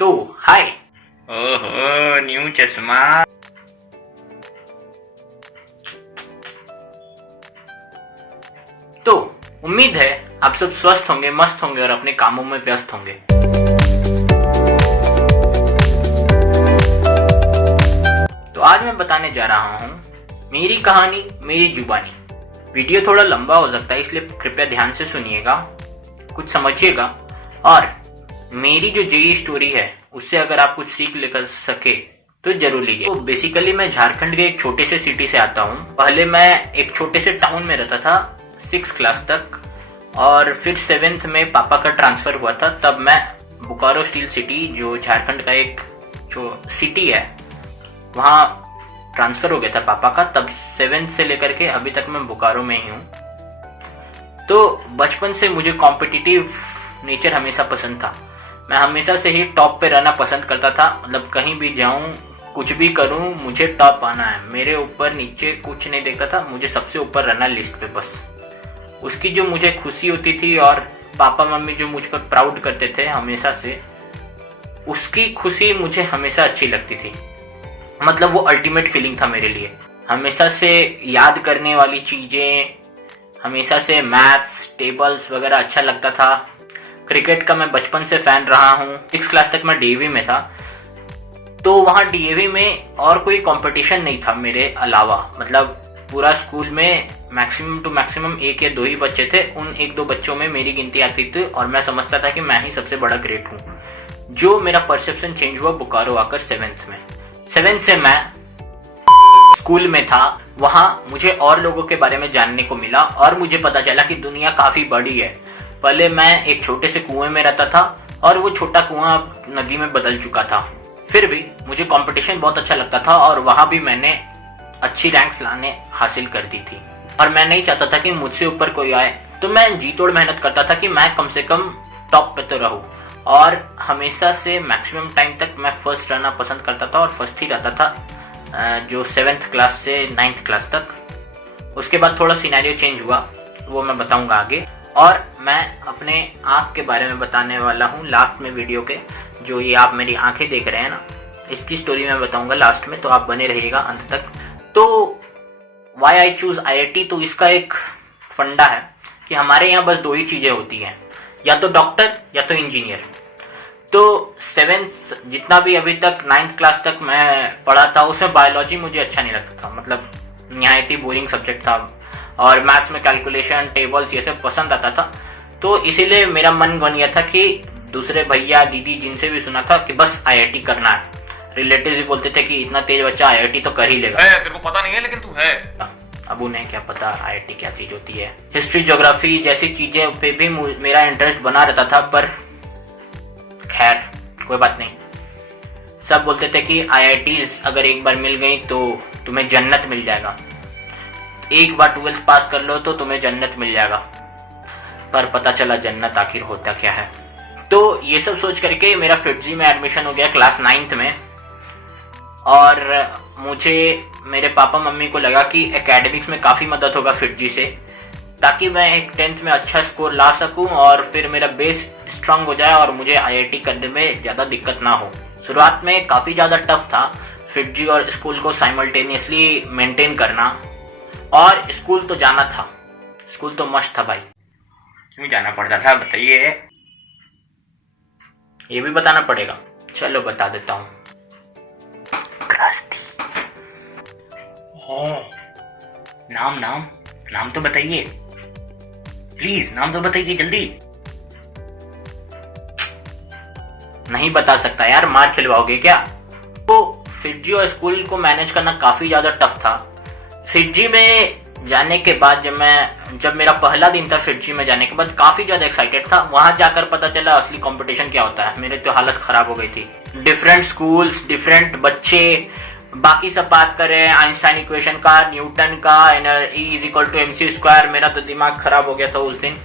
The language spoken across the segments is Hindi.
तो हाय। ओहो, न्यू चश्मा। तो उम्मीद है आप सब स्वस्थ होंगे, मस्त होंगे और अपने कामों में व्यस्त होंगे। तो आज मैं बताने जा रहा हूँ मेरी कहानी मेरी जुबानी। वीडियो थोड़ा लंबा हो सकता है, इसलिए कृपया ध्यान से सुनिएगा, कुछ समझिएगा और मेरी जो जेई स्टोरी है उससे अगर आप कुछ सीख लेकर सके तो जरूर लीजिए। तो बेसिकली मैं झारखंड के एक छोटे से सिटी से आता हूँ। पहले मैं एक छोटे से टाउन में रहता था 6th क्लास तक, और फिर 7th में पापा का ट्रांसफर हुआ था। तब मैं बोकारो स्टील सिटी, जो झारखंड का एक जो सिटी है, वहाँ ट्रांसफर हो गया था पापा का। तब 7th से लेकर के अभी तक मैं बोकारो में ही हूँ। तो बचपन से मुझे कॉम्पिटिटिव नेचर हमेशा पसंद था। मैं हमेशा से ही टॉप पे रहना पसंद करता था। मतलब कहीं भी जाऊं, कुछ भी करूं, मुझे टॉप आना है। मेरे ऊपर नीचे कुछ नहीं देखता था, मुझे सबसे ऊपर रहना लिस्ट पे बस। उसकी जो मुझे खुशी होती थी और पापा मम्मी जो मुझ पर प्राउड करते थे हमेशा से, उसकी खुशी मुझे हमेशा अच्छी लगती थी। मतलब वो अल्टीमेट फीलिंग था मेरे लिए। हमेशा से याद करने वाली चीजें, हमेशा से मैथ्स टेबल्स वगैरह अच्छा लगता था। क्रिकेट का मैं बचपन से फैन रहा हूँ। 6th क्लास तक मैं डीएवी में था, तो वहाँ डीएवी में और कोई कंपटीशन नहीं था मेरे अलावा। मतलब पूरा स्कूल में मैक्सिमम टू मैक्सिमम 1 या 2 ही बच्चे थे। उन 1-2 बच्चों में मेरी गिनती आती थी और मैं समझता था कि मैं ही सबसे बड़ा ग्रेट हूँ। जो मेरा परसेप्शन चेंज हुआ बोकारो आकर 7th में। 7th से मैं स्कूल में था, वहाँ मुझे और लोगों के बारे में जानने को मिला और मुझे पता चला कि दुनिया काफी बड़ी है। पहले मैं एक छोटे से कुएं में रहता था और वो छोटा कुआं नदी में बदल चुका था। फिर भी मुझे कंपटीशन बहुत अच्छा लगता था और वहां भी मैंने अच्छी रैंक्स लाने हासिल कर दी थी। और मैं नहीं चाहता था कि मुझसे ऊपर कोई आए, तो मैं जी तोड़ मेहनत करता था कि मैं कम से कम टॉप पे तो रहूं। और हमेशा से मैक्सिमम टाइम तक मैं फर्स्ट रहना पसंद करता था और फर्स्ट ही रहता था, जो 7th क्लास से 9th क्लास तक। उसके बाद थोड़ा सिनेरियो चेंज हुआ, वो मैं बताऊंगा आगे। और मैं अपने आँख के बारे में बताने वाला हूँ लास्ट में वीडियो के। जो ये आप मेरी आंखें देख रहे हैं ना, इसकी स्टोरी मैं बताऊंगा लास्ट में, तो आप बने रहिएगा अंत तक। तो वाई आई चूज IIT, तो इसका एक फंडा है कि हमारे यहाँ बस 2 ही चीजें होती हैं, या तो डॉक्टर या तो इंजीनियर। तो 7th जितना भी अभी तक 9th क्लास तक मैं पढ़ा था, उसमें बायोलॉजी मुझे अच्छा नहीं लगता था। मतलब निहायत ही बोरिंग सब्जेक्ट था और मैथ्स में कैलकुलेशन टेबल्स ये सब पसंद आता था। तो इसीलिए मेरा मन बन गया था कि दूसरे भैया दीदी जिनसे भी सुना था कि बस IIT करना है। रिलेटिव भी बोलते थे कि इतना तेज बच्चा IIT तो कर ही लेगा। तेरे को पता नहीं है लेकिन तू है। अब उन्हें क्या पता IIT क्या चीज होती है। हिस्ट्री ज्योग्राफी जैसी चीजें पे भी मेरा इंटरेस्ट बना रहता था, पर खैर कोई बात नहीं। सब बोलते थे कि IITs अगर एक बार मिल गई तो तुम्हें जन्नत मिल जाएगा। एक बार 12th पास कर लो तो तुम्हें जन्नत मिल जाएगा। पर पता चला जन्नत आखिर होता क्या है। तो ये सब सोच करके मेरा फिटजी में एडमिशन हो गया क्लास 9th में। और मुझे मेरे पापा मम्मी को लगा कि एकेडमिक्स में काफ़ी मदद होगा फिटजी से, ताकि मैं एक 10th में अच्छा स्कोर ला सकूं और फिर मेरा बेस स्ट्रांग हो जाए और मुझे IIT करने में ज़्यादा दिक्कत ना हो। शुरुआत में काफ़ी ज़्यादा टफ था फिटजी और स्कूल को साइमल्टेनियसली मेंटेन करना। और स्कूल तो जाना था, स्कूल तो मस्त था भाई। क्यों जाना पड़ता था बताइए? ये भी बताना पड़ेगा, चलो बता देता हूँ। नाम नाम नाम तो बताइए प्लीज, नाम तो बताइए जल्दी। नहीं बता सकता यार, मार खिलवाओगे क्या? तो फिटजी और स्कूल को मैनेज करना काफी ज्यादा टफ था। फिटजी में जाने के बाद जब मेरा पहला दिन था फिटजी में जाने के बाद, काफी ज्यादा एक्साइटेड था। वहां जाकर पता चला असली कंपटीशन क्या होता है। मेरे तो हालत खराब हो गई थी। डिफरेंट स्कूल्स, डिफरेंट बच्चे, बाकी सब बात करें आइंस्टाइन इक्वेशन का, न्यूटन का, E=mc²। मेरा तो दिमाग खराब हो गया था उस दिन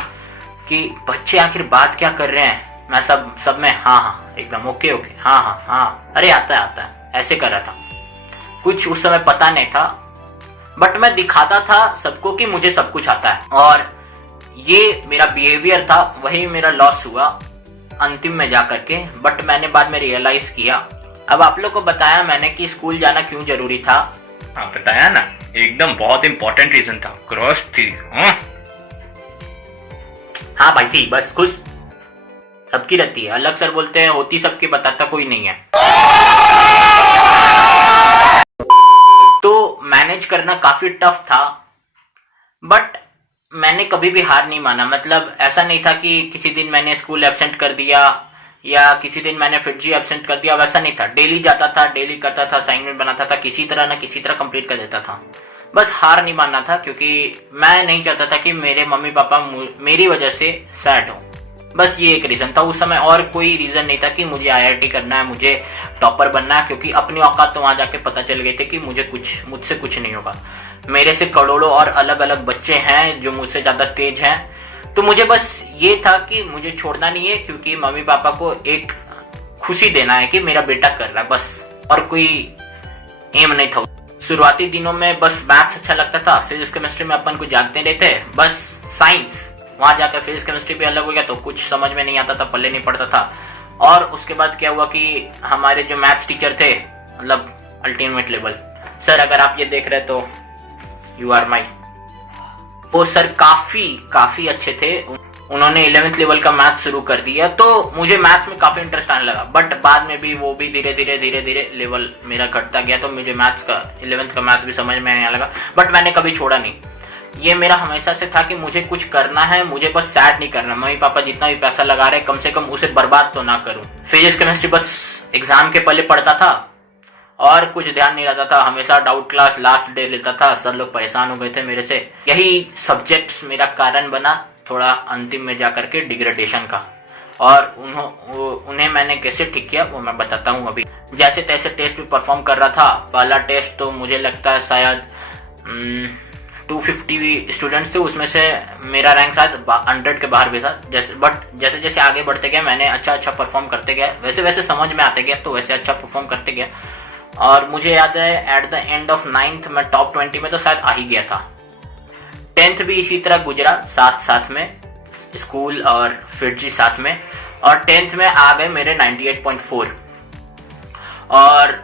कि बच्चे आखिर बात क्या कर रहे हैं। मैं सब में हाँ एकदम ओके हाँ अरे आता है ऐसे कर रहा था। कुछ उस समय पता नहीं था, बट मैं दिखाता था सबको कि मुझे सब कुछ आता है। और ये मेरा बिहेवियर था, वही मेरा लॉस हुआ। अंतिम में जा करके, बट मैंने बाद में रियलाइज किया। अब आप लोग को बताया मैंने कि स्कूल जाना क्यों जरूरी था। हाँ बताया ना, एकदम बहुत इंपॉर्टेंट रीजन था, क्रॉस थी। हाँ भाई थी, बस खुश सबकी रहती है। अलग सर बोलते हैं होती सबकी, बताता कोई नहीं है। तो मैनेज करना काफी टफ था, बट मैंने कभी भी हार नहीं माना। मतलब ऐसा नहीं था कि किसी दिन मैंने स्कूल एब्सेंट कर दिया या किसी दिन मैंने फिटजी एब्सेंट कर दिया, वैसा नहीं था। डेली जाता था, डेली करता था, असाइनमेंट बनाता था, किसी तरह ना किसी तरह कंप्लीट कर देता था। बस हार नहीं मानना था, क्योंकि मैं नहीं चाहता था कि मेरे मम्मी पापा मेरी वजह से सैड हो। बस ये एक रीजन था उस समय, और कोई रीजन नहीं था कि मुझे आईआईटी करना है, मुझे टॉपर बनना है, क्योंकि अपनी औकात तो वहां जाके पता चल गई थी कि मुझसे कुछ नहीं होगा। मेरे से करोड़ों और अलग अलग बच्चे हैं जो मुझसे ज्यादा तेज हैं। तो मुझे बस ये था कि मुझे छोड़ना नहीं है, क्योंकि मम्मी पापा को एक खुशी देना है कि मेरा बेटा कर रहा है, बस। और कोई एम नहीं था। शुरुआती दिनों में बस मैथ्स अच्छा लगता था, फिजिक्स केमिस्ट्री में अपन कुछ जानते नहीं थे, बस साइंस। वहां जाकर फिजिक्स केमिस्ट्री भी अलग हो गया तो कुछ समझ में नहीं आता था, पल्ले नहीं पड़ता था। और उसके बाद क्या हुआ कि हमारे जो मैथ्स टीचर थे, मतलब अल्टीमेट लेवल सर, अगर आप ये देख रहे तो यू आर माई, वो सर काफी अच्छे थे। उन्होंने 11th लेवल का मैथ शुरू कर दिया, तो मुझे मैथ्स में काफी इंटरेस्ट आने लगा। बट बाद में भी वो भी धीरे धीरे लेवल मेरा घटता गया, तो मुझे मैथ्स का 11th का मैथ्स भी समझ में आने लगा। बट मैंने कभी छोड़ा नहीं। ये मेरा हमेशा से था कि मुझे कुछ करना है, मुझे बस सैड नहीं करना। मम्मी पापा जितना भी पैसा लगा रहे, कम से कम उसे बर्बाद तो ना करूं। फिजिक्स केमिस्ट्री बस एग्जाम के पहले पढ़ता था और कुछ ध्यान नहीं रहता था। हमेशा डाउट क्लास लास्ट डे लेता था, सर लोग परेशान हो गए थे मेरे से। यही सब्जेक्ट्स मेरा कारण बना थोड़ा अंतिम में जाकर के डिग्रेडेशन का। और उन्हें मैंने कैसे ठीक किया वो मैं बताता हूँ अभी। जैसे तैसे टेस्ट भी परफॉर्म कर रहा था। पहला टेस्ट तो मुझे लगता है शायद 250 स्टूडेंट्स थे, उसमें से मेरा रैंक शायद 100 के बाहर भी था। जैसे जैसे आगे बढ़ते गए मैंने अच्छा परफॉर्म करते गया, वैसे समझ में आते गया, तो वैसे अच्छा परफॉर्म करते गया। और मुझे याद है at the end of 9th मैं टॉप 20 में तो शायद आ ही गया था। 10th भी इसी तरह गुजरा, साथ में स्कूल और फिटजी साथ में। और 10th में आ गए मेरे 98.4। और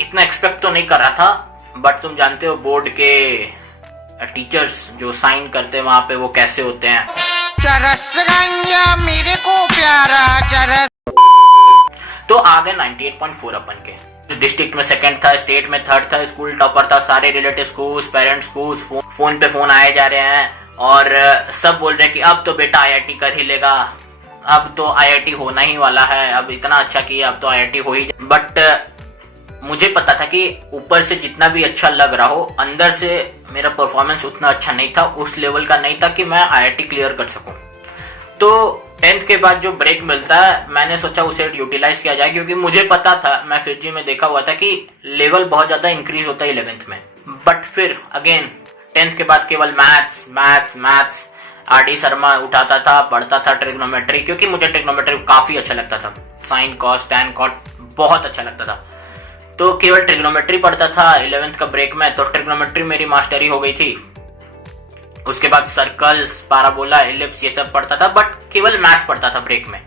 इतना एक्सपेक्ट तो नहीं कर रहा था, बट तुम जानते हो बोर्ड के टीचर्स जो साइन करते हैं वहां पे वो कैसे होते हैं। चरस गंजा मेरे को प्यारा चरस। तो आ गए 98.4 अपन के। डिस्ट्रिक्ट में सेकंड था, स्टेट में थर्ड था, स्कूल टॉपर था। सारे relative schools, parents schools, phone पे फोन आए जा रहे हैं और सब बोल रहे हैं कि अब तो बेटा आईआईटी कर ही लेगा, अब तो आईआईटी होना ही वाला है, अब इतना अच्छा किया, अब तो आईआईटी हो ही। बट मुझे पता था कि ऊपर से जितना भी अच्छा लग रहा हो, अंदर से मेरा परफॉर्मेंस उतना अच्छा नहीं था, उस लेवल का नहीं था कि मैं आईआईटी क्लियर कर सकूं। तो 10th के बाद जो ब्रेक मिलता है मैंने सोचा उसे यूटिलाइज किया जाए, क्योंकि मुझे पता था, मैं फिटजी में देखा हुआ था कि लेवल बहुत ज्यादा इंक्रीज होता है 11th में। बट फिर अगेन 10th के बाद केवल मैथ्स आरडी शर्मा उठाता था, पढ़ता था ट्रिग्नोमेट्री, क्योंकि मुझे ट्रिग्नोमेट्री काफी अच्छा लगता था। साइन कॉस टैन कॉट बहुत अच्छा लगता था, तो केवल ट्रिग्नोमेट्री पढ़ता था 11th का ब्रेक में। तो ट्रिग्नोमेट्री मेरी मास्टरी हो गई थी। उसके बाद सर्कल्स, पाराबोला, एलिप्स ये सब पढ़ता था, बट केवल मैथ्स पढ़ता था ब्रेक में।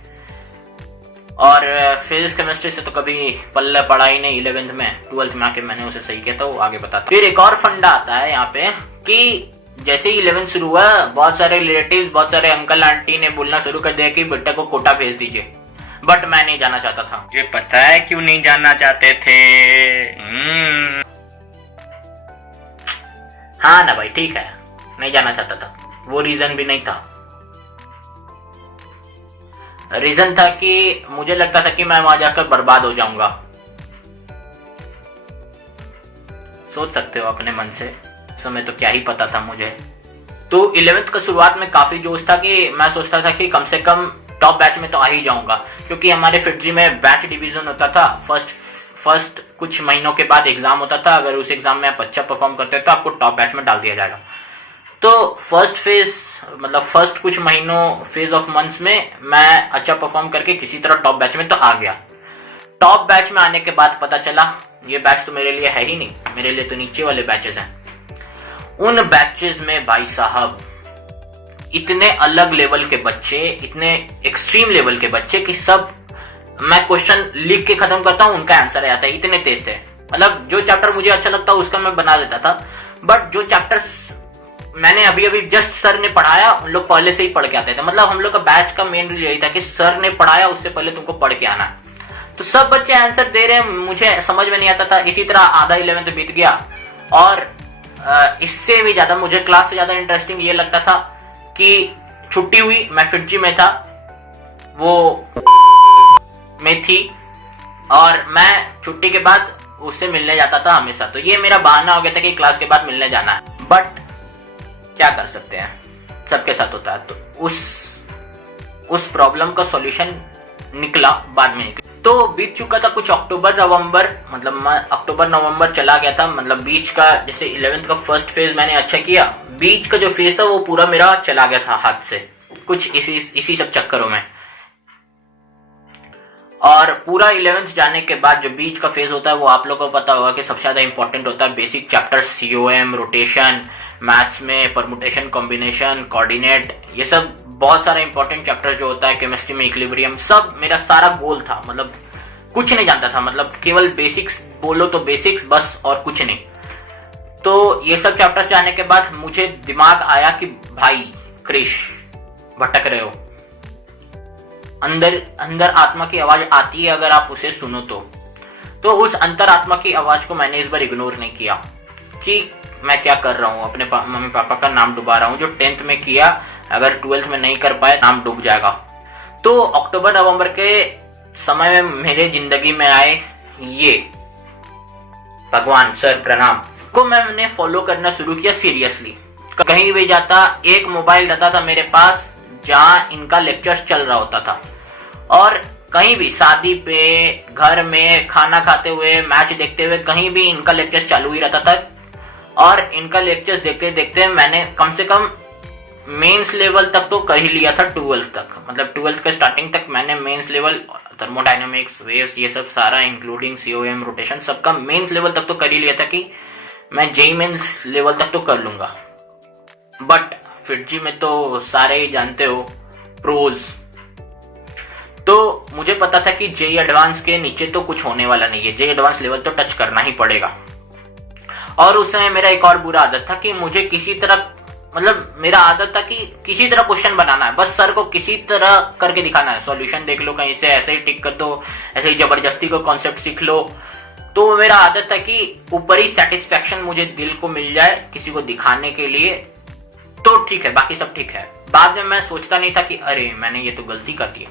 और फिजिक्स केमिस्ट्री से तो कभी पल्ले पड़ा ही नहीं 11th में। 12th में आके मैंने उसे सही किया, तो वो आगे बताता। फिर एक और फंडा आता है यहाँ पे कि जैसे ही 11th शुरू हुआ, बहुत सारे रिलेटिव्स, बहुत सारे अंकल आंटी ने बोलना शुरू कर दिया कि बेटे को कोटा भेज दीजिए। बट मैं नहीं जाना चाहता था। मुझे पता है क्यों नहीं जाना चाहते थे। हाँ ना भाई, ठीक है, नहीं जाना चाहता था। वो रीजन भी नहीं था। रीजन था कि मुझे लगता था कि मैं वहां जाकर बर्बाद हो जाऊंगा। सोच सकते हो अपने मन से, उस समय तो क्या ही पता था मुझे। तो 11th का शुरुआत में काफी जोश था कि मैं सोचता था कि कम से कम टॉप बैच में तो आ ही जाऊंगा, क्योंकि हमारे फिटजी में बैच डिवीजन होता था। फर्स्ट कुछ महीनों के बाद एग्जाम होता था, अगर उस एग्जाम में आप अच्छा परफॉर्म करते तो आपको टॉप बैच में डाल दिया जाएगा। तो फर्स्ट कुछ महीनों फेज ऑफ मंथ्स में मैं अच्छा परफॉर्म करके किसी तरह टॉप बैच में तो आ गया। टॉप बैच में आने के बाद पता चला ये बैच तो मेरे लिए है ही नहीं, मेरे लिए तो नीचे वाले बैचेस हैं। उन बैचेस में भाई साहब इतने अलग लेवल के बच्चे, इतने एक्सट्रीम लेवल के बच्चे कि सब मैं क्वेश्चन लिख के खत्म करता हूँ, उनका आंसर आ जाता है, इतने तेज थे। मतलब जो चैप्टर मुझे अच्छा लगता उसका मैं बना देता था, बट जो चैप्टर्स मैंने अभी अभी जस्ट सर ने पढ़ाया उन लोग पहले से ही पढ़ के आते थे। मतलब हम लोग का बैच का मेन रूल यही था कि सर ने पढ़ाया उससे पहले तुमको पढ़ के आना। तो सब बच्चे आंसर दे रहे हैं, मुझे समझ में नहीं आता था। इसी तरह आधा 11th बीत गया और इससे भी ज्यादा मुझे क्लास से ज्यादा इंटरेस्टिंग ये लगता था कि छुट्टी हुई, मैं फिटजी में था, वो में थी और मैं छुट्टी के बाद उससे मिलने जाता था हमेशा। तो ये मेरा बहाना हो गया था कि क्लास के बाद मिलने जाना है, बट क्या कर सकते हैं, सबके साथ होता है। तो उस प्रॉब्लम का सॉल्यूशन निकला, बाद में निकला। तो बीत चुका था कुछ अक्टूबर नवंबर, मतलब मैं अक्टूबर नवंबर चला गया था। मतलब बीच का जैसे 11th का फर्स्ट फेज मैंने अच्छा किया, बीच का जो फेज था वो पूरा मेरा चला गया था हाथ से, कुछ इसी सब चक्करों में। और पूरा 11th जाने के बाद जो बीच का फेज होता है वो आप लोगों को पता होगा कि सबसे ज्यादा इंपॉर्टेंट होता है। Basic chapter, COM, rotation, maths में परमुटेशन, कॉम्बिनेशन, कोऑर्डिनेट, ये सब बहुत सारा इंपॉर्टेंट चैप्टर जो होता है। केमिस्ट्री में इक्विलिब्रियम, सब मेरा सारा गोल था। मतलब कुछ नहीं जानता था, मतलब केवल बेसिक्स बोलो तो बेसिक्स बस, और कुछ नहीं। तो ये सब चैप्टर्स जाने के बाद मुझे दिमाग आया कि भाई क्रिश, भटक रहे हो, अंदर आत्मा की आवाज आती है, अगर आप उसे सुनो तो उस अंतर आत्मा की आवाज को मैंने इस बार इग्नोर नहीं किया कि मैं क्या कर रहा हूँ, अपने मम्मी पापा का नाम डुबा रहा हूँ। जो 10th में किया, अगर 12th में नहीं कर पाए, नाम डूब जाएगा। तो अक्टूबर नवंबर के समय में मेरे जिंदगी में आए ये भगवान सर प्रणाम को मैंने फॉलो करना शुरू किया सीरियसली। कहीं भी जाता, एक मोबाइल रहता था मेरे पास जहां इनका लेक्चर्स चल रहा होता था, और कहीं भी शादी पे, घर में, खाना खाते हुए, मैच देखते हुए, कहीं भी इनका लेक्चर्स चालू ही रहता था। और इनका लेक्चर्स देखते देखते मैंने कम से कम मेंस लेवल तक तो कर ही लिया था, 12th तक। मतलब 12th के स्टार्टिंग तक मैंने मेंस लेवल, थर्मोडायनेमिक्स, वेव्स, ये सब सारा इंक्लूडिंग COM, रोटेशन, सबका मेंस लेवल तक तो कर ही लिया था कि मैं जेई मेंस लेवल तक तो कर लूंगा। बट फिटजी में तो सारे ही जानते हो, प्रोज। तो मुझे पता था कि जेई एडवांस के नीचे तो कुछ होने वाला नहीं है, जेई एडवांस लेवल तो टच करना ही पड़ेगा। और उस समय मेरा एक और बुरा आदत था कि मुझे किसी तरह, मतलब मेरा आदत था कि किसी तरह क्वेश्चन बनाना है, बस सर को किसी तरह करके दिखाना है। सॉल्यूशन देख लो कहीं से, ऐसे ही टिक कर दो, ऐसे ही जबरदस्ती को कॉन्सेप्ट सीख लो। तो मेरा आदत था कि ऊपरी सेटिस्फेक्शन मुझे दिल को मिल जाए किसी को दिखाने के लिए, तो ठीक है, बाकी सब ठीक है। बाद में मैं सोचता नहीं था कि अरे मैंने ये तो गलती कर दी।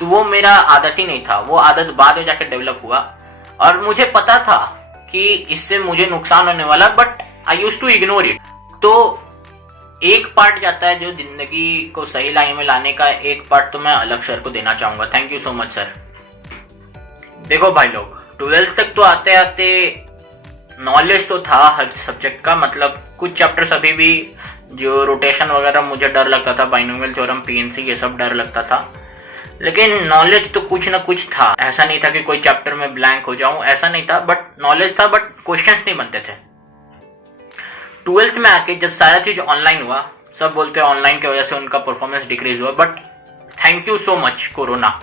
तो वो मेरा आदत ही नहीं था, वो आदत बाद में जाकर डेवलप हुआ। और मुझे पता था कि इससे मुझे नुकसान होने वाला, but I used to ignore it. तो एक पार्ट जाता है जो जिंदगी को सही लाइन में लाने का, एक पार्ट तो मैं अलग सर को देना चाहूंगा। Thank you so much sir. देखो भाई लोग, 12th तक तो आते आते नॉलेज तो था हर सब्जेक्ट का। मतलब कुछ चैप्टर्स अभी भी, जो रोटेशन वगैरह मुझे डर लगता था, बाइनोमियल थ्योरम, PNC, ये सब डर लगता था, लेकिन नॉलेज तो कुछ ना कुछ था। ऐसा नहीं था कि कोई चैप्टर में ब्लैंक हो जाऊं, ऐसा नहीं था, बट नॉलेज था, बट क्वेश्चंस नहीं बनते थे। 12th में आके जब सारा चीज ऑनलाइन हुआ, सब बोलते हैं ऑनलाइन की वजह से उनका परफॉर्मेंस डिक्रीज हुआ, but thank you so much corona.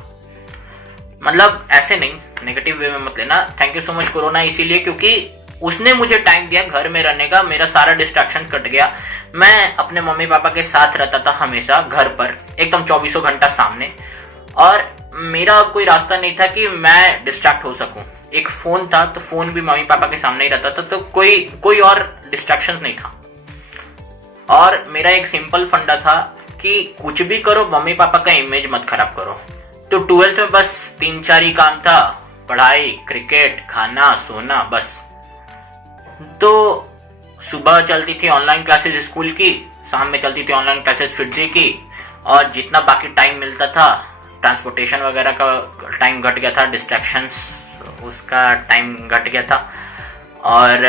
मतलब ऐसे नहीं, नेगेटिव वे में मत लेना, thank you so much corona इसीलिए क्योंकि उसने मुझे टाइम दिया घर में रहने का। मेरा सारा डिस्ट्रैक्शन कट गया। मैं अपने मम्मी पापा के साथ रहता था हमेशा, घर पर एकदम 24 घंटा सामने, और मेरा कोई रास्ता नहीं था कि मैं डिस्ट्रैक्ट हो सकूं। एक फोन था, तो फोन भी मम्मी पापा के सामने ही रहता था, तो कोई और डिस्ट्रैक्शन नहीं था। और मेरा एक सिंपल फंडा था कि कुछ भी करो, मम्मी पापा का इमेज मत खराब करो। तो 12th में बस 3-4 ही काम था, पढ़ाई, क्रिकेट, खाना, सोना, बस। तो सुबह चलती थी ऑनलाइन क्लासेस स्कूल की, शाम में चलती थी ऑनलाइन क्लासेस फिटजी की, और जितना बाकी टाइम मिलता था, ट्रांसपोर्टेशन वगैरह का टाइम घट गया था, डिस्ट्रैक्शंस उसका टाइम घट गया था, और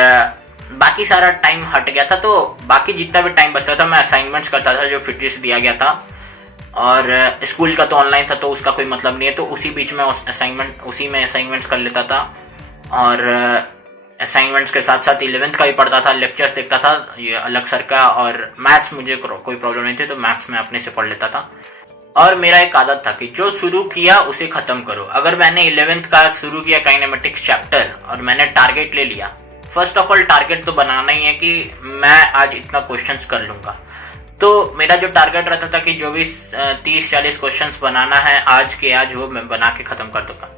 बाकी सारा टाइम हट गया था। तो बाकी जितना भी टाइम बचता था मैं असाइनमेंट्स करता था जो फिटजी से दिया गया था, और स्कूल का तो ऑनलाइन था तो उसका कोई मतलब नहीं है, तो उसी बीच में उसी में असाइनमेंट्स कर लेता था। और असाइनमेंट्स के साथ साथ 11th का भी पढ़ता था, लेक्चर्स देखता था ये अलग सर का, और मैथ्स मुझे कोई प्रॉब्लम नहीं थी तो मैथ्स में अपने से पढ़ लेता था। और मेरा एक आदत था कि जो शुरू किया उसे खत्म करो। अगर मैंने 11th का शुरू किया काइनेमेटिक्स चैप्टर और मैंने टारगेट ले लिया, फर्स्ट ऑफ ऑल टारगेट तो बनाना ही है कि मैं आज इतना क्वेश्चंस कर लूंगा। तो मेरा जो टारगेट रहता था कि जो भी 30-40 क्वेश्चंस बनाना है आज के आज, वो मैं बना के खत्म कर दूंगा।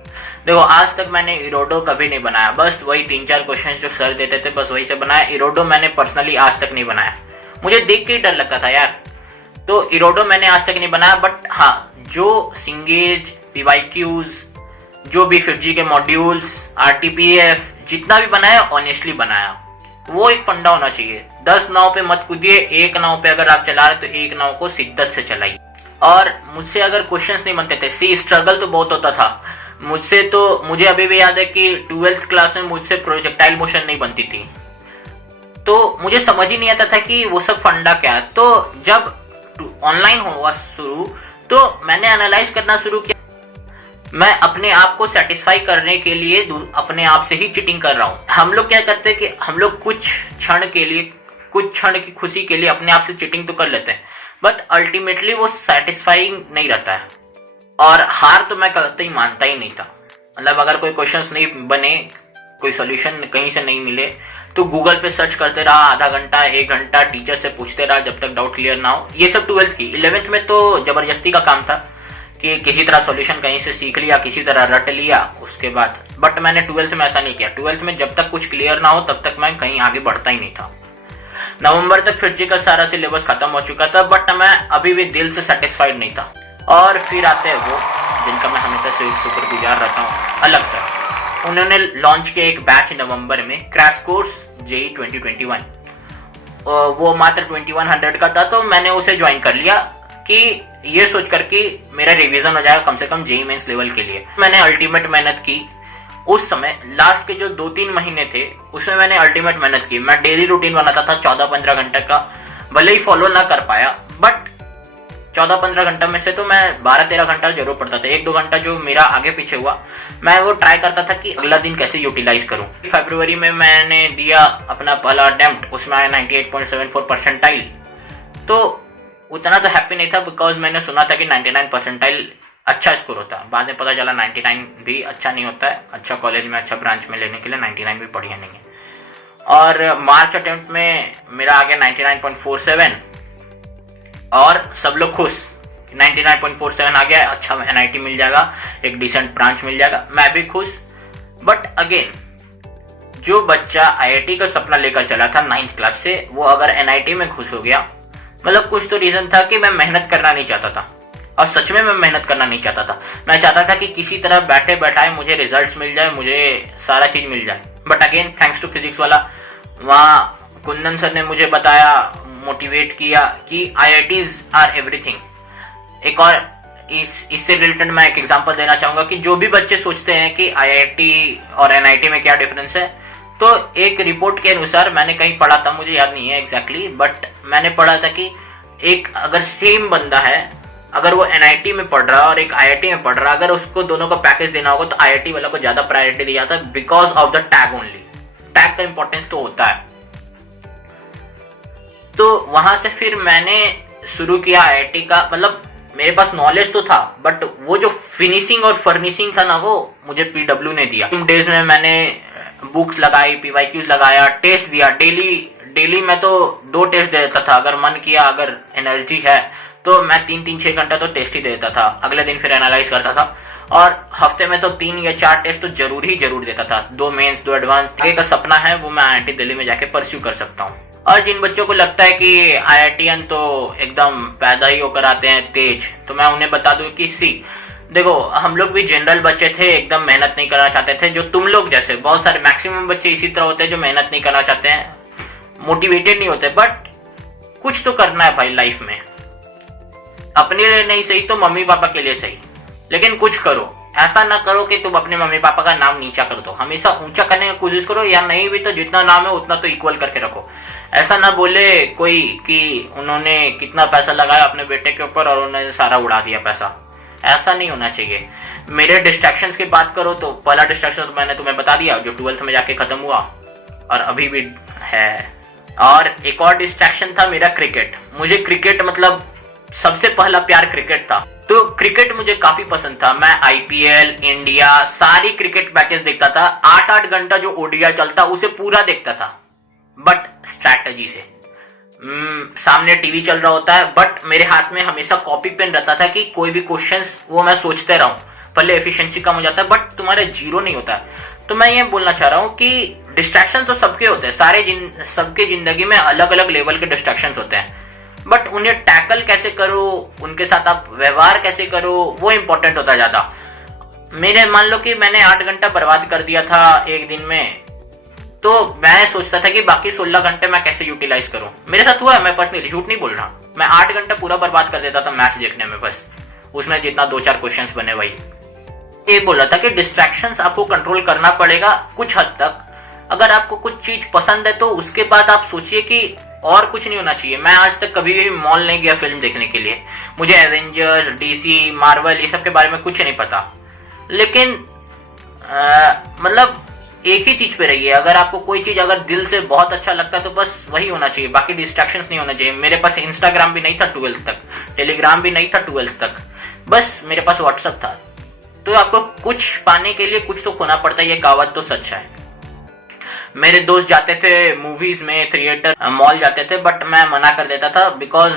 देखो आज तक मैंने इरोडो कभी नहीं बनाया, बस वही 3-4 क्वेश्चंस जो सर देते थे बस वही से बनाया। इरोडो मैंने पर्सनली आज तक नहीं बनाया, मुझे देख के ही डर लगता था यार, तो इरोडो मैंने आज तक नहीं बनाया। बट हाँ, जो सिंगेज, पीवाईक्यूज, जो भी फिटजी के मॉड्यूल्स, आरटीपीएफ जितना भी बनाया ऑनेस्टली बनाया। वो एक फंडा होना चाहिए, 10 नाव पे मत कूदिए, एक नाव पे अगर आप चला रहे तो एक नाव को शिद्दत से चलाइए। और मुझसे अगर क्वेश्चंस नहीं बनते थे, स्ट्रगल तो बहुत होता था मुझसे, तो मुझे अभी भी याद है कि 12th क्लास में मुझसे प्रोजेक्टाइल मोशन नहीं बनती थी, तो मुझे समझ ही नहीं आता था कि वो सब फंडा क्या है। तो जब ऑनलाइन हुआ शुरू तो मैंने एनालाइज करना शुरू किया, मैं अपने आप को सेटिस्फाई करने के लिए अपने आप से ही चीटिंग कर रहा हूँ। हम लोग क्या करते हैं कि हम लोग कुछ क्षण की खुशी के लिए अपने आप से चीटिंग तो कर लेते हैं, बट अल्टीमेटली वो सेटिस्फाइंग नहीं रहता है। और हार तो मैं कभी मानता ही नहीं था, मतलब अगर कोई क्वेश्चंस नहीं बने, कोई सोल्यूशन कहीं से नहीं मिले तो गूगल पे सर्च करते रहा, आधा घंटा 1 घंटा टीचर से पूछते रहा जब तक डाउट क्लियर ना हो। ये सब 12th की। 11th में तो जबरदस्ती का काम था कि किसी तरह सॉल्यूशन कहीं से सीख लिया, किसी तरह रट लिया उसके बाद। बट मैंने 12th में ऐसा नहीं किया। 12th में जब तक कुछ क्लियर ना हो तब तक मैं कहीं आगे बढ़ता ही नहीं था। नवंबर तक फिटजी का सारा सिलेबस खत्म हो चुका था, बट मैं अभी भी दिल से सेटिस्फाइड नहीं था। और फिर आते हैं वो जिनका मैं हमेशा से शुक्रगुजार रहता हूँ, अलग सर। उन्होंने लॉन्च किया एक बैच नवंबर में, क्रैश कोर्स जेई 2021। वो मात्र 2100 का था, तो मैंने उसे ज्वाइन कर लिया कि ये सोच कर कि मेरा रिवीजन हो जाएगा कम से कम जेई मेंस लेवल के लिए। मैंने अल्टीमेट मेहनत की। उस समय लास्ट के जो 2-3 महीने थे उसमें मैंने अल्टीमेट मेहनत की। मैं डेली रूटीन बनाता था 14-15 घंटे का, भले ही फॉलो ना कर पाया, बट 14-15 घंटा में से तो मैं 12-13 घंटा जरूर पढ़ता था। 1-2 घंटा जो मेरा आगे पीछे हुआ मैं वो ट्राई करता था कि अगला दिन कैसे यूटिलाइज करूं। फरवरी में मैंने दिया अपना पहला अटेम्प्ट, उसमें आया 98.74 परसेंटाइल। तो उतना तो हैप्पी नहीं था, बिकॉज मैंने सुना था कि 99 परसेंटाइल अच्छा स्कोर होता है। बाद में पता चला 99 भी अच्छा नहीं होता है। अच्छा कॉलेज में, अच्छा ब्रांच में लेने के लिए 99 भी बढ़िया नहीं है। और मार्च अटेम्प्ट में मेरा आ गया 99.47 और सब लोग खुश, 99.47 आ गया, अच्छा NIT मिल जाएगा, एक डिसेंट ब्रांच मिल जाएगा, मैं भी खुश। बट अगेन, जो बच्चा IIT का सपना लेकर चला था 9th क्लास से, वो अगर NIT में खुश हो गया, मतलब कुछ तो रीजन था कि मैं मेहनत करना नहीं चाहता था। और सच में मैं मेहनत करना नहीं चाहता था। मैं चाहता था कि किसी तरह बैठे बैठाए मुझे रिजल्ट्स मिल जाए, मुझे सारा चीज मिल जाए। But again thanks to physics वाला, वहाँ कुंदन सर ने मुझे बताया, मोटिवेट किया कि IITs आर एवरीथिंग। एक और इससे रिलेटेड मैं एक एग्जांपल देना चाहूंगा कि जो भी बच्चे सोचते हैं कि IIT और NIT में क्या डिफरेंस है, तो एक रिपोर्ट के अनुसार मैंने कहीं पढ़ा था, मुझे याद नहीं है एग्जैक्टली, बट मैंने पढ़ा था कि एक अगर सेम बंदा है, अगर वो NIT में पढ़ रहा है और एक IIT में पढ़ रहा है, अगर उसको दोनों का पैकेज देना होगा तो IIT वाला को ज्यादा प्रायोरिटी दिया था, because of the tag only. Tag का इंपॉर्टेंस तो होता है। तो वहां से फिर मैंने शुरू किया IIT का, मतलब मेरे पास नॉलेज तो था, बट वो जो फिनिशिंग और फर्निशिंग था ना, वो मुझे PW ने दिया। इन डेज में मैंने बुक्स लगाई, PYQs लगाया, टेस्ट दिया। डेली मैं तो 2 टेस्ट दे देता था। अगर मन किया, अगर एनर्जी है तो मैं 3-6 घंटा तो टेस्ट ही दे देता था। अगले दिन फिर एनालाइज करता था, और हफ्ते में तो 3 या 4 टेस्ट तो जरूर देता था। 2 मेंस, 2 एडवांस। आगे का सपना है वो मैं IIT दिल्ली में जाके परस्यू कर सकता हूँ। और जिन बच्चों को लगता है कि IITian तो एकदम पैदा ही होकर आते हैं तेज, तो मैं उन्हें बता दूं कि देखो, हम लोग भी जनरल बच्चे थे, एकदम मेहनत नहीं करना चाहते थे। जो तुम लोग जैसे बहुत सारे मैक्सिमम बच्चे इसी तरह होते हैं जो मेहनत नहीं करना चाहते हैं, मोटिवेटेड नहीं होते, बट कुछ तो करना है भाई लाइफ में। अपने लिए नहीं सही तो मम्मी पापा के लिए सही, लेकिन कुछ करो। ऐसा ना करो कि तुम अपने मम्मी पापा का नाम नीचा कर दो। हमेशा ऊंचा करने की कोशिश करो, या नहीं भी तो जितना नाम है उतना तो इक्वल करके रखो। ऐसा ना बोले कोई कि उन्होंने कितना पैसा लगाया अपने बेटे के ऊपर और उन्होंने सारा उड़ा दिया पैसा। ऐसा नहीं होना चाहिए। मेरे डिस्ट्रैक्शंस की बात करो तो पहला डिस्ट्रैक्शन तो मैंने तुम्हें बता दिया, जो 12th में जाके खत्म हुआ। और अभी भी है। और एक और डिस्ट्रैक्शन था मेरा क्रिकेट। मुझे क्रिकेट मतलब सबसे पहला प्यार क्रिकेट था, तो क्रिकेट मुझे काफी पसंद था। मैं आईपीएल, इंडिया, सारी क्रिकेट मैचेस देखता था। 8-8 घंटा जो ओडीआई चलता उसे पूरा देखता था, बट स्ट्रैटेजी से। सामने टीवी चल रहा होता है, बट मेरे हाथ में हमेशा कॉपी पेन रहता था कि कोई भी क्वेश्चंस वो मैं सोचते रहूं। पहले एफिशिएंसी कम हो जाता है, बट तुम्हारा जीरो नहीं होता। तो मैं ये बोलना चाह रहा हूं कि डिस्ट्रैक्शन तो सबके होते हैं, सबके जिंदगी में अलग अलग लेवल के डिस्ट्रैक्शन होते हैं, बट उन्हें टैकल कैसे करो, उनके साथ आप व्यवहार कैसे करो, वो इंपॉर्टेंट होता है ज्यादा। मेरे मान लो कि मैंने 8 घंटा बर्बाद कर दिया था एक दिन में, तो मैं सोचता था कि बाकी 16 घंटे मैं कैसे यूटिलाइज करूं। मेरे साथ हुआ है, मैं पर्सनली झूठ नहीं बोल रहा। मैं 8 घंटा पूरा बर्बाद कर देता था मैच देखने में, बस उसमें जितना 2-4 क्वेश्चंस बने वही। ये बोल रहा था कि डिस्ट्रैक्शंस आपको कंट्रोल करना पड़ेगा कुछ हद तक। अगर आपको कुछ चीज पसंद है तो उसके बाद आप सोचिए कि और कुछ नहीं होना चाहिए। मैं आज तक कभी भी मॉल नहीं गया फिल्म देखने के लिए। मुझे एवेंजर्स, डीसी, मार्वल ये सब के बारे में कुछ नहीं पता, लेकिन मतलब एक ही चीज पे रहिए। अगर आपको कोई चीज अगर दिल से बहुत अच्छा लगता है तो बस वही होना चाहिए, बाकी डिस्ट्रैक्शंस नहीं होना चाहिए। मेरे पास इंस्टाग्राम भी नहीं था 12th तक, टेलीग्राम भी नहीं था 12th तक, बस मेरे पास व्हाट्सएप था। तो आपको कुछ पाने के लिए कुछ तो खोना पड़ता है, ये कहावत तो सच है। मेरे दोस्त जाते थे मूवीज में, थिएटर, मॉल जाते थे, बट मैं मना कर देता था, बिकॉज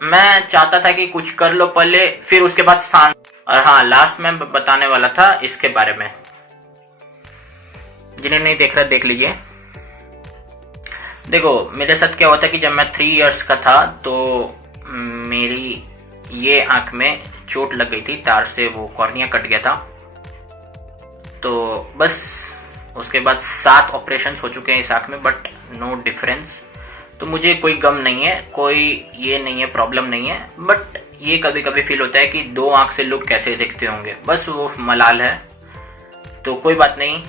मैं चाहता था कि कुछ कर लो पहले, फिर उसके बाद शांत। और हाँ, लास्ट में बताने वाला था इसके बारे में, जिन्हें नहीं देख रहा देख लीजिए। देखो मेरे साथ क्या हुआ था कि जब मैं 3 इयर्स का था तो मेरी ये आंख में चोट लग गई थी, तार से वो कॉर्निया कट गया था। तो बस उसके बाद 7 ऑपरेशन हो चुके हैं इस आंख में, बट नो डिफरेंस। तो मुझे कोई गम नहीं है, कोई ये नहीं है, प्रॉब्लम नहीं है, बट ये कभी कभी फील होता है कि 2 आंख से लोग कैसे दिखते होंगे, बस वो मलाल है। तो कोई बात नहीं,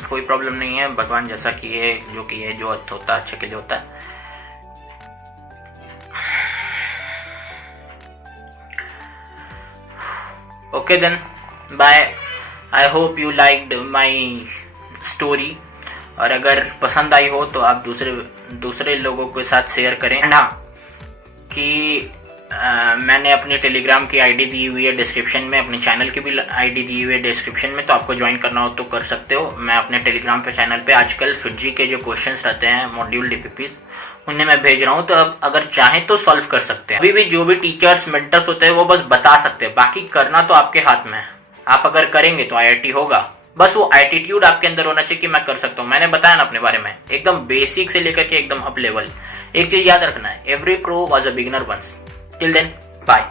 कोई प्रॉब्लम नहीं है। भगवान जैसा किए, जो किए, जो होता है अच्छे के लिए होता है। Okay then, bye. I hope you liked my story, और अगर पसंद आई हो तो आप दूसरे लोगों के साथ शेयर करें। ना कि मैंने अपनी टेलीग्राम की आईडी दी हुई है डिस्क्रिप्शन में, अपने चैनल की भी आईडी दी हुई है डिस्क्रिप्शन में, तो आपको ज्वाइन करना हो तो कर सकते हो। मैं अपने टेलीग्राम पे चैनल पे आजकल फिजी के जो क्वेश्चंस रहते हैं, मॉड्यूल डीपीपीज, उन्हें मैं भेज रहा हूँ, तो अब अगर चाहें तो सॉल्व कर सकते हैं। अभी भी जो भी टीचर्स, मेंटर्स होते हैं वो बस बता सकते हैं, बाकी करना तो आपके हाथ में है। आप अगर करेंगे तो IIT होगा। बस वो एटीट्यूड आपके अंदर होना चाहिए कि मैं कर सकता हूँ। मैंने बताया ना अपने बारे में, एकदम बेसिक से लेकर के एकदम अप लेवल। एक चीज याद रखना है, every pro was a beginner once. Till then, bye.